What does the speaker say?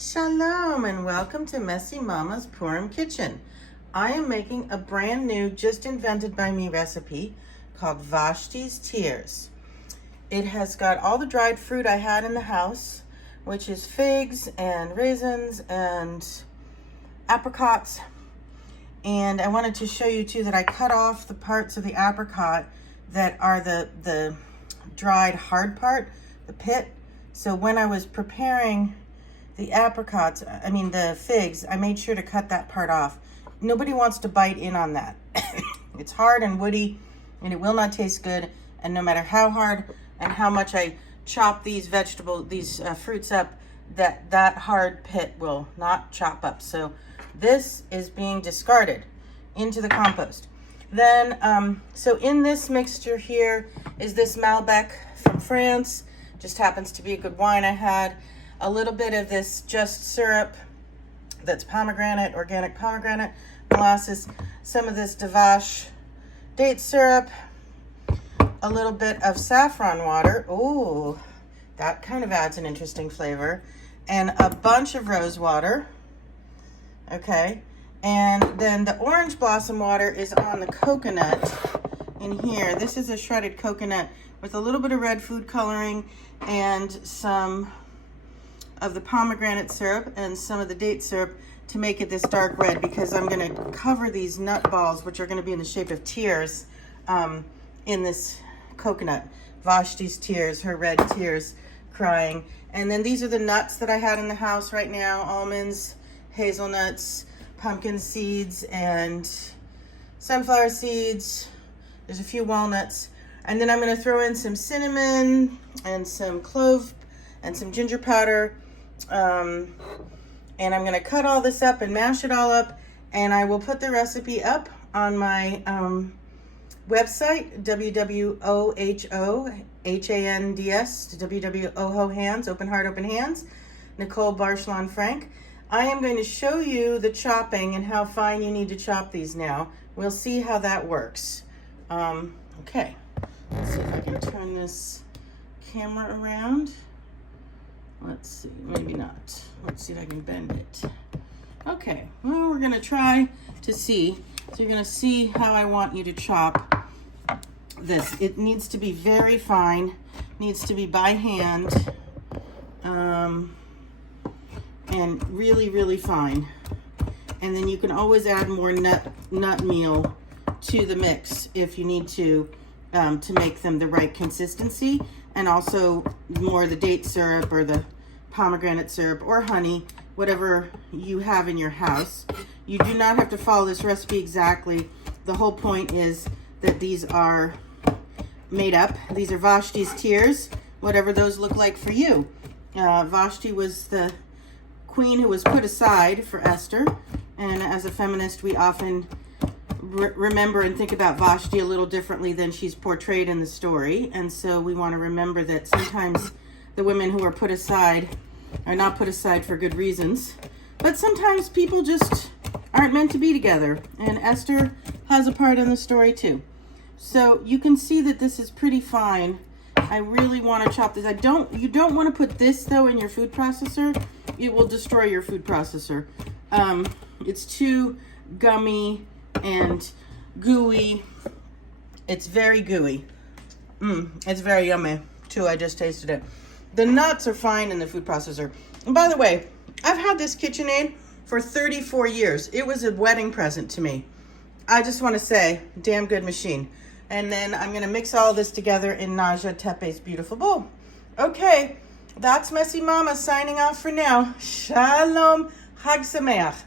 Shalom and welcome to Messy Mama's Purim Kitchen. I am making a brand new, just invented by me recipe called Vashti's Tears. It has got all the dried fruit I had in the house, which is figs and raisins and apricots. And I wanted to show you too that I cut off the parts of the apricot that are the dried hard part, the pit. So when I was preparing the figs, I made sure to cut that part off. Nobody wants to bite in on that. It's hard and woody and it will not taste good. And no matter how hard and how much I chop these fruits up, that hard pit will not chop up. So this is being discarded into the compost. Then, so in this mixture here is this Malbec from France. Just happens to be a good wine I had. A little bit of this just syrup that's pomegranate, organic pomegranate, molasses, some of this Davash date syrup, a little bit of saffron water. Ooh, that kind of adds an interesting flavor. And a bunch of rose water. Okay. And then the orange blossom water is on the coconut in here. This is a shredded coconut with a little bit of red food coloring and some of the pomegranate syrup and some of the date syrup to make it this dark red, because I'm going to cover these nut balls, which are going to be in the shape of tears, in this coconut. Vashti's tears, her red tears crying. And then these are the nuts that I had in the house right now: almonds, hazelnuts, pumpkin seeds, and sunflower seeds. There's a few walnuts. And then I'm going to throw in some cinnamon and some clove and some ginger powder. And I'm going to cut all this up and mash it all up, and I will put the recipe up on my website, www.ohohands, Open Heart, Open Hands, Nicole Barshlon Frank. I am going to show you the chopping and how fine you need to chop these now. We'll see how that works. Okay, let's see if I can turn this camera around. Let's see, maybe not. Let's see if I can bend it. Okay, well, we're gonna try to see. So you're gonna see how I want you to chop this. It needs to be very fine, needs to be by hand, and really, really fine. And then you can always add more nut meal to the mix if you need to make them the right consistency. And also more of the date syrup or the pomegranate syrup or honey, whatever you have in your house. You do not have to follow this recipe exactly. The whole point is that these are made up. These are Vashti's tears, whatever those look like for you. Vashti was the queen who was put aside for Esther. And as a feminist, we often remember and think about Vashti a little differently than she's portrayed in the story. And so we want to remember that sometimes the women who are put aside are not put aside for good reasons, but sometimes people just aren't meant to be together, and Esther has a part in the story too. So you can see that this is pretty fine. I really want to chop this. You don't want to put this though in your food processor. It will destroy your food processor. It's too gummy and gooey. It's very gooey. It's very yummy too. I just tasted it. The nuts are fine in the food processor. And by the way, I've had this KitchenAid for 34 years. It was a wedding present to me. I just want to say, damn good machine. And then I'm going to mix all this together in Naja Tepe's beautiful bowl. Okay, that's Messy Mama signing off for now. Shalom. Chag Sameach.